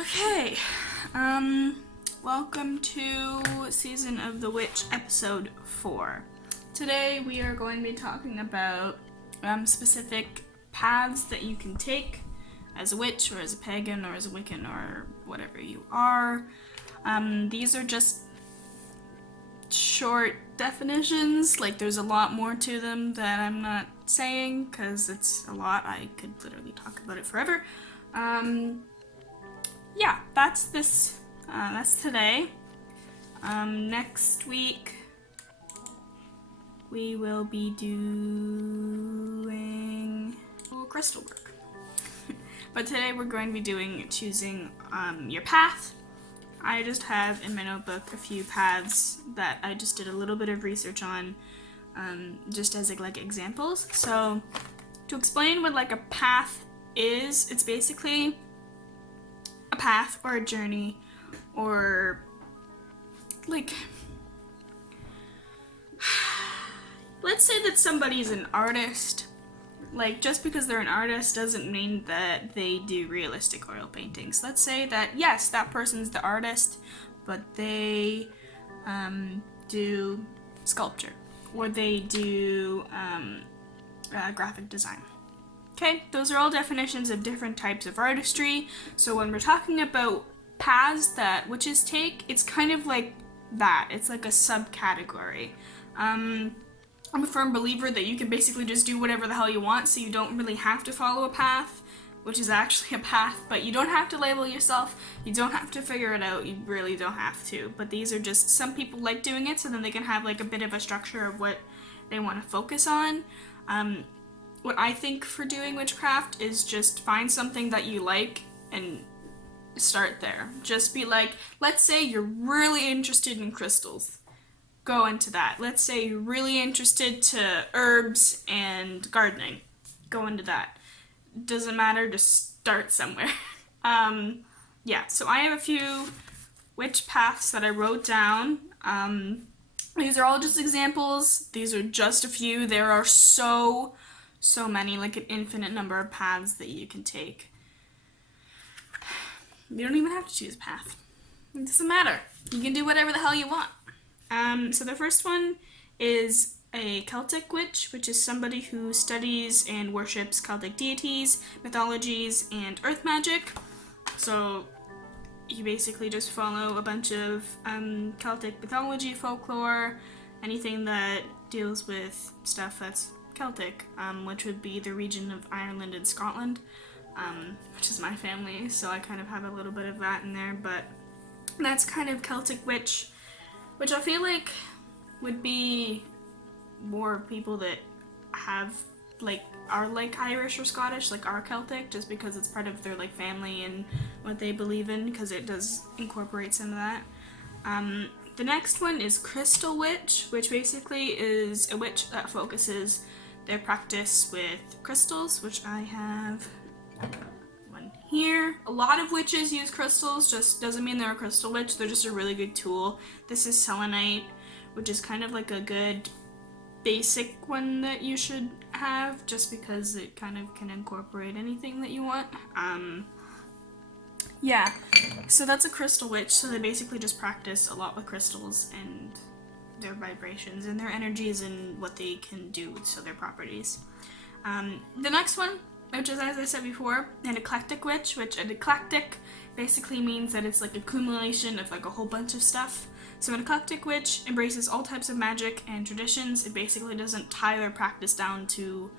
Okay, welcome to Season of the Witch, episode 4. Today we are going to be talking about specific paths that you can take as a witch, or as a pagan, or as a Wiccan, or whatever you are. These are just short definitions, like there's a lot more to them that I'm not saying, because it's a lot. I could literally talk about it forever. Yeah, that's today. Next week we will be doing crystal work. But today we're going to be choosing your path. I just have in my notebook a few paths that I just did a little bit of research on, just as like examples. So to explain what like a path is, it's basically a path or a journey, or like, let's say that somebody's an artist. Like, just because they're an artist doesn't mean that they do realistic oil paintings. Let's say that, yes, that person's the artist, but they do sculpture, or they do graphic design. Okay, those are all definitions of different types of artistry. So when we're talking about paths that witches take, it's kind of like that. It's like a subcategory. I'm a firm believer that you can basically just do whatever the hell you want, so you don't really have to follow a path, which is actually a path, but you don't have to label yourself, you don't have to figure it out, you really don't have to. But these are just, some people like doing it so then they can have like a bit of a structure of what they want to focus on. What I think for doing witchcraft is just find something that you like and start there. Just be like, let's say you're really interested in crystals. Go into that. Let's say you're really interested to herbs and gardening. Go into that. Doesn't matter, just start somewhere. Yeah, so I have a few witch paths that I wrote down. These are all just examples. These are just a few. There are so many, like an infinite number of paths that you can take. You don't even have to choose a path. It doesn't matter. You can do whatever the hell you want. So the first one is a Celtic witch, which is somebody who studies and worships Celtic deities, mythologies, and earth magic. So you basically just follow a bunch of Celtic mythology, folklore, anything that deals with stuff that's Celtic, which would be the region of Ireland and Scotland, which is my family, so I kind of have a little bit of that in there, but that's kind of Celtic witch, which I feel like would be more people that have, like, are like Irish or Scottish, like are Celtic, just because it's part of their like family and what they believe in, because it does incorporate some of that. The next one is Crystal Witch, which basically is a witch that focuses their practice with crystals, which I have one here. A lot of witches use crystals, just doesn't mean they're a crystal witch, they're just a really good tool. This is selenite, which is kind of like a good basic one that you should have, just because it kind of can incorporate anything that you want. Yeah, so that's a crystal witch, so they basically just practice a lot with crystals and their vibrations and their energies and what they can do, so their properties. The next one, which is, as I said before, an eclectic witch, which an eclectic basically means that it's like accumulation of like a whole bunch of stuff. So an eclectic witch embraces all types of magic and traditions. It basically doesn't tie their practice down to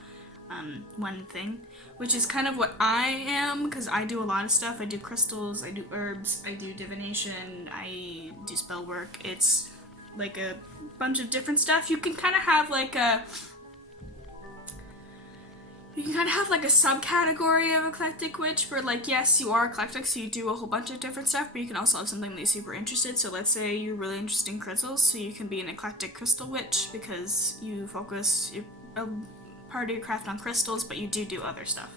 one thing, which is kind of what I am, because I do a lot of stuff. I do crystals, I do herbs, I do divination, I do spell work. It's like a bunch of different stuff. You can kind of have like a subcategory of eclectic witch, where like, yes, you are eclectic, so you do a whole bunch of different stuff, but you can also have something that you're super interested. So let's say you're really interested in crystals, so you can be an eclectic crystal witch because you focus a part of your craft on crystals, but you do other stuff.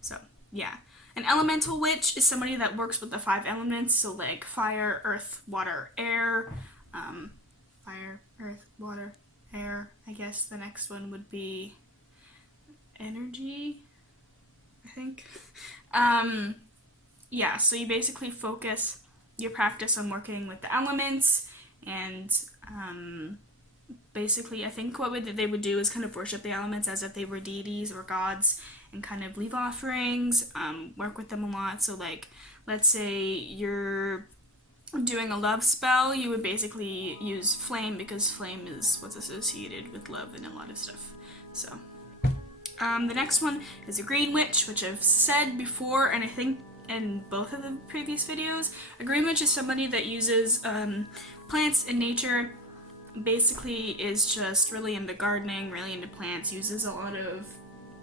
So yeah. An elemental witch is somebody that works with the 5 elements, so like fire, earth, water, air. Fire, earth, water, air. I guess the next one would be energy, I think. yeah, so you basically focus your practice on working with the elements, and basically I think what they would do is kind of worship the elements as if they were deities or gods, and kind of leave offerings, work with them a lot. So like, let's say you're doing a love spell, you would basically use flame, because flame is what's associated with love in a lot of stuff. So the next one is a green witch, which I've said before, and I think in both of the previous videos. A green witch is somebody that uses plants and nature, basically is just really into gardening, really into plants, uses a lot of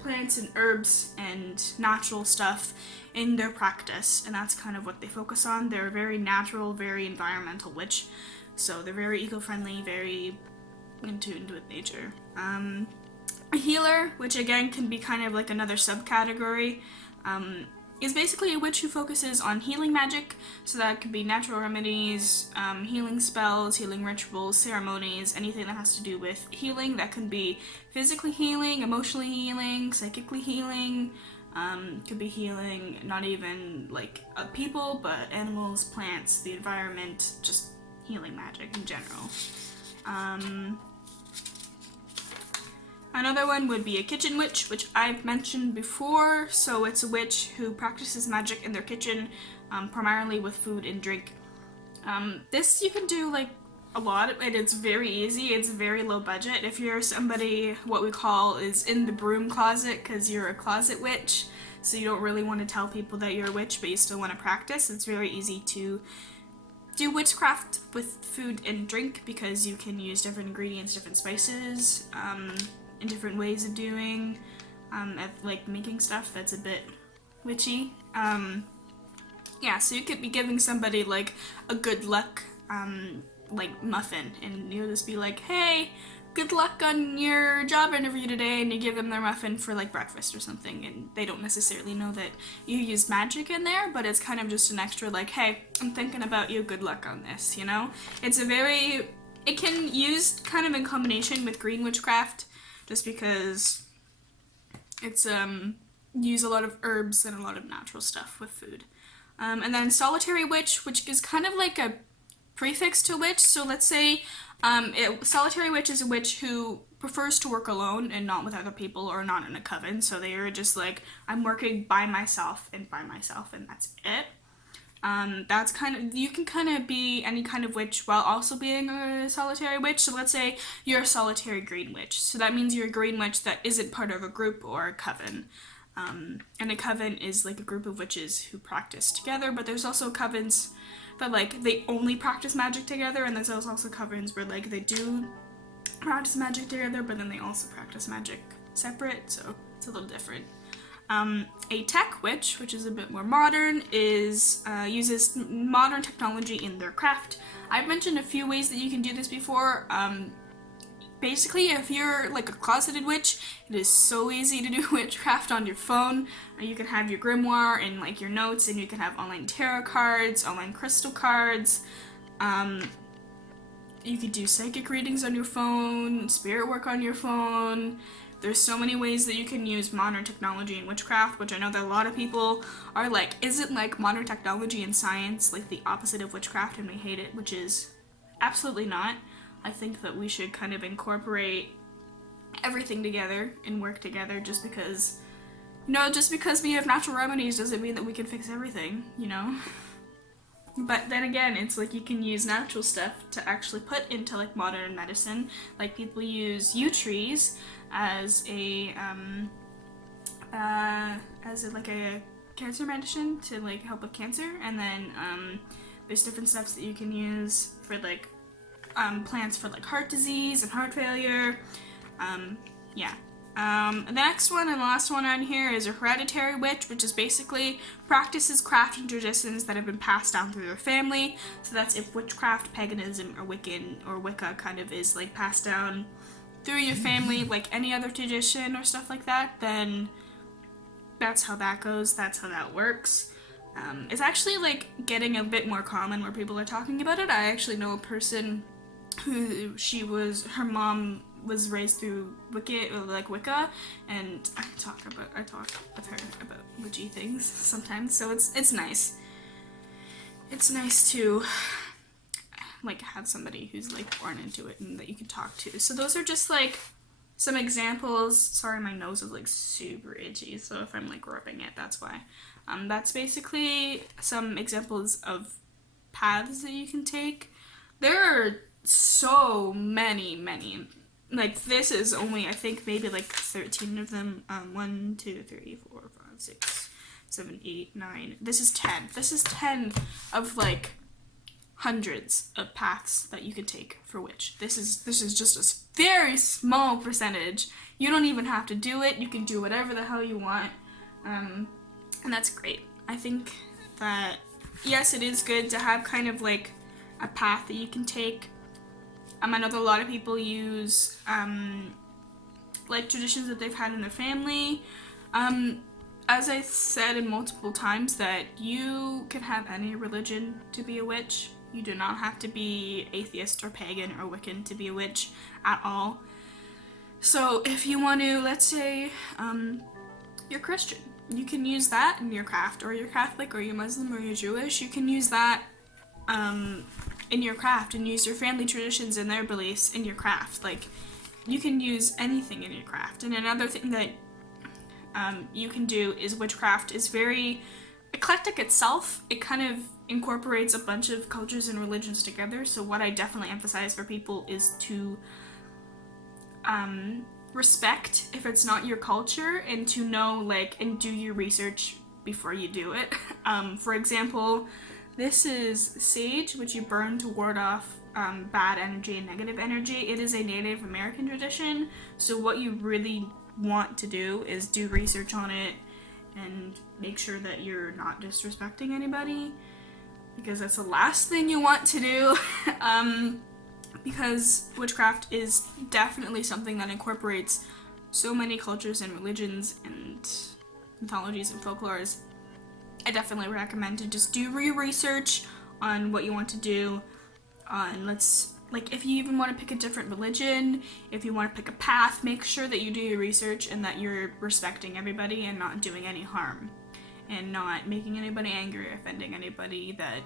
plants and herbs and natural stuff in their practice, and that's kind of what they focus on. They're a very natural, very environmental witch, so they're very eco-friendly, very in tune with nature. A healer, which again can be kind of like another subcategory, is basically a witch who focuses on healing magic, so that could be natural remedies, healing spells, healing rituals, ceremonies, anything that has to do with healing. That can be physically healing, emotionally healing, psychically healing, could be healing not even like people, but animals, plants, the environment, just healing magic in general. Another one would be a kitchen witch, which I've mentioned before. So it's a witch who practices magic in their kitchen, primarily with food and drink. This you can do like a lot, and it's very easy. It's very low budget. If you're somebody, what we call is in the broom closet, because you're a closet witch, so you don't really want to tell people that you're a witch, but you still want to practice. It's very easy to do witchcraft with food and drink, because you can use different ingredients, different spices, and different ways of doing, like making stuff that's a bit witchy. Yeah, so you could be giving somebody like a good luck, like muffin, and you'll just be like, hey, good luck on your job interview today, and you give them their muffin for like breakfast or something, and they don't necessarily know that you use magic in there, but it's kind of just an extra like, hey, I'm thinking about you, good luck on this, you know? It can use kind of in combination with green witchcraft, just because it's use a lot of herbs and a lot of natural stuff with food. And then solitary witch, which is kind of like a prefix to witch. So let's say solitary witch is a witch who prefers to work alone and not with other people, or not in a coven. So they are just like, I'm working by myself, and that's it. That's kind of, you can kind of be any kind of witch while also being a solitary witch. So let's say you're a solitary green witch. So that means you're a green witch that isn't part of a group or a coven. And a coven is like a group of witches who practice together, but there's also covens that like they only practice magic together, and there's also covens where like they do practice magic together, but then they also practice magic separate, so it's a little different. A tech witch, which is a bit more modern, uses modern technology in their craft. I've mentioned a few ways that you can do this before. Basically, if you're like a closeted witch, it is so easy to do witchcraft on your phone. You can have your grimoire and like your notes, and you can have online tarot cards, online crystal cards. You could do psychic readings on your phone, spirit work on your phone. There's so many ways that you can use modern technology in witchcraft, which I know that a lot of people are like, isn't like modern technology and science like the opposite of witchcraft and we hate it, which is absolutely not. I think that we should kind of incorporate everything together and work together, just because we have natural remedies doesn't mean that we can fix everything, you know? But then again, it's like you can use natural stuff to actually put into like modern medicine. Like people use yew trees as a like a cancer medicine to like help with cancer, and then there's different stuffs that you can use for like plants for like heart disease and heart failure. The next one and the last one on here is a hereditary witch, which is basically practices craft and traditions that have been passed down through their family. So that's if witchcraft, paganism, or Wiccan or Wicca kind of is like passed down through your family, like any other tradition or stuff like that, then that's how that goes, that's how that works. It's actually like getting a bit more common where people are talking about it. I actually know a person who her mom was raised through Wicca, and I talk with her about witchy things sometimes. So it's nice. It's nice to like have somebody who's like born into it and that you can talk to. So those are just like some examples. Sorry, my nose is like super itchy, so if I'm like rubbing it, that's why. That's basically some examples of paths that you can take. There are so many. Like this is only, I think, maybe like 13 of them. 1, 2, 3, 4, 5, 6, 7, 8, 9. This is 10. This is 10 of like hundreds of paths that you can take for witch. This is just a very small percentage. You don't even have to do it. You can do whatever the hell you want. And that's great. I think that, yes, it is good to have kind of like a path that you can take. I know that a lot of people use like traditions that they've had in their family. As I said in multiple times, that you can have any religion to be a witch. You do not have to be atheist or pagan or Wiccan to be a witch at all. So if you want to, let's say you're Christian, you can use that in your craft, or you're Catholic, or you're Muslim, or you're Jewish. You can use that in your craft and use your family traditions and their beliefs in your craft. Like, you can use anything in your craft. And another thing that you can do is witchcraft is very eclectic itself. It kind of incorporates a bunch of cultures and religions together. So what I definitely emphasize for people is to respect if it's not your culture, and to know, like, and do your research before you do it. For example, this is sage, which you burn to ward off bad energy and negative energy. It is a Native American tradition, so what you really want to do is do research on it and make sure that you're not disrespecting anybody, because that's the last thing you want to do. Because witchcraft is definitely something that incorporates so many cultures and religions and mythologies and folklores. I definitely recommend to just do your research on what you want to do. If you even want to pick a different religion, if you want to pick a path, make sure that you do your research and that you're respecting everybody and not doing any harm, and not making anybody angry or offending anybody that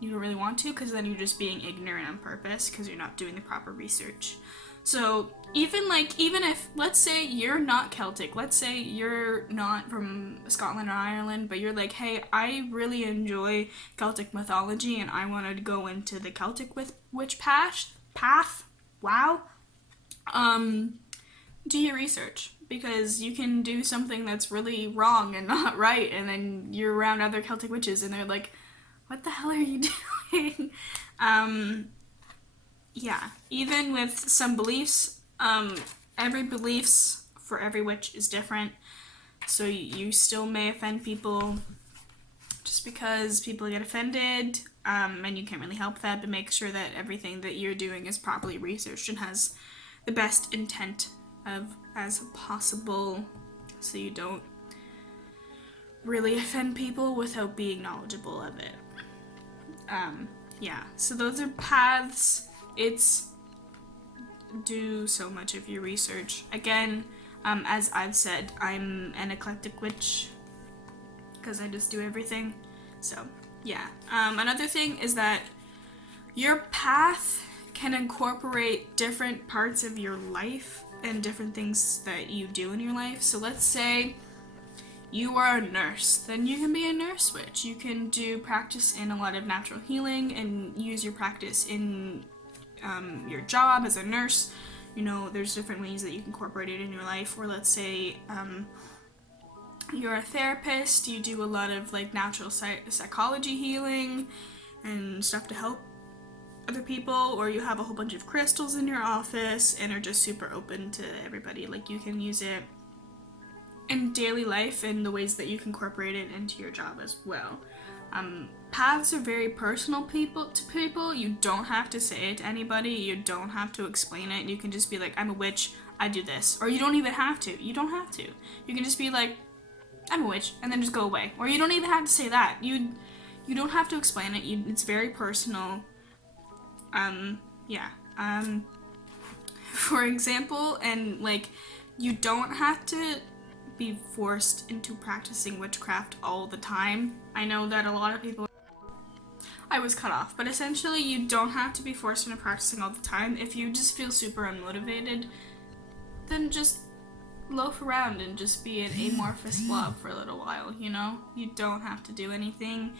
you don't really want to, because then you're just being ignorant on purpose because you're not doing the proper research. So even if, let's say you're not Celtic, let's say you're not from Scotland or Ireland, but you're like, hey, I really enjoy Celtic mythology and I want to go into the Celtic witch path, wow, do your research, because you can do something that's really wrong and not right, and then you're around other Celtic witches and they're like, what the hell are you doing? Yeah, even with some beliefs, every beliefs for every witch is different, so you still may offend people just because people get offended, and you can't really help that, but make sure that everything that you're doing is properly researched and has the best intent as possible, so you don't really offend people without being knowledgeable of it. Yeah, so those are paths. It's do so much of your research. Again, as I've said, I'm an eclectic witch because I just do everything. So yeah, another thing is that your path can incorporate different parts of your life and different things that you do in your life. So let's say you are a nurse, then you can be a nurse witch. You can do practice in a lot of natural healing and use your practice in your job as a nurse. You know, there's different ways that you can incorporate it in your life. Or let's say you're a therapist, you do a lot of like natural psychology healing and stuff to help other people, or you have a whole bunch of crystals in your office and are just super open to everybody. Like, you can use it in daily life and the ways that you can incorporate it into your job as well. Paths are very personal to people. You don't have to say it to anybody. You don't have to explain it. You can just be like, I'm a witch, I do this. Or you don't even have to. You don't have to. You can just be like, I'm a witch, and then just go away. Or you don't even have to say that. You don't have to explain it. It's very personal. Yeah. for example, and like, you don't have to be forced into practicing witchcraft all the time. I know that a lot of people, I was cut off, but essentially you don't have to be forced into practicing all the time. If you just feel super unmotivated, then just loaf around and just be an amorphous blob for a little while, you know? You don't have to do anything.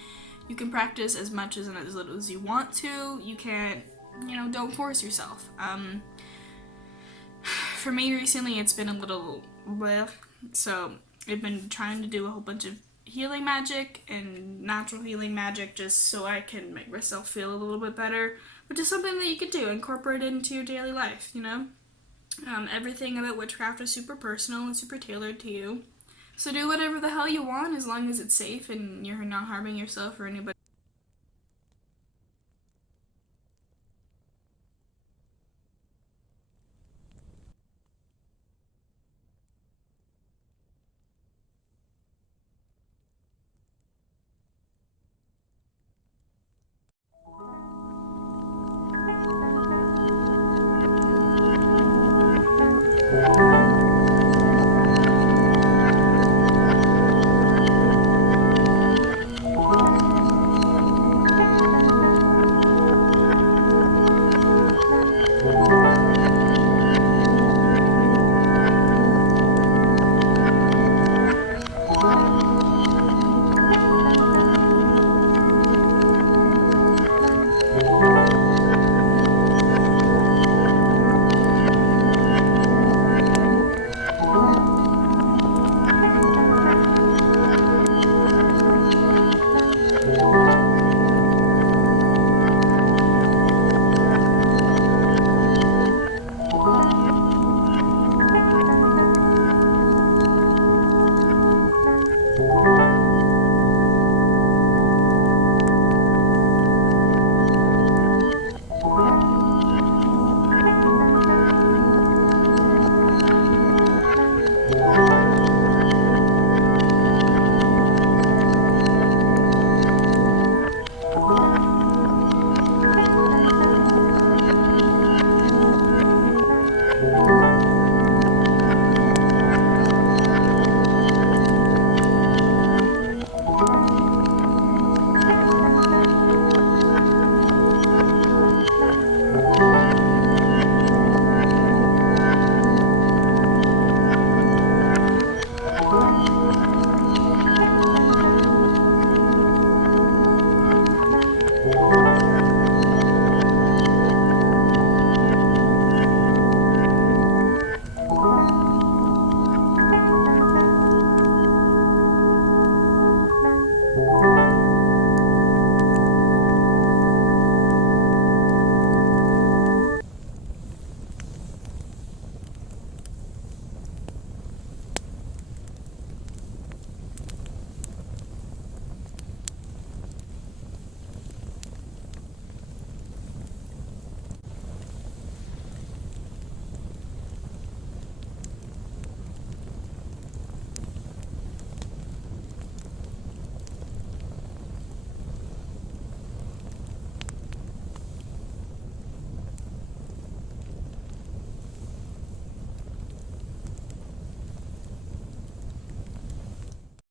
You can practice as much as and as little as you want to. You can't, you know, don't force yourself. For me recently, it's been a little bleh, so I've been trying to do a whole bunch of healing magic and natural healing magic just so I can make myself feel a little bit better, which is something that you could do, incorporate it into your daily life, you know? Everything about witchcraft is super personal and super tailored to you. So do whatever the hell you want as long as it's safe and you're not harming yourself or anybody.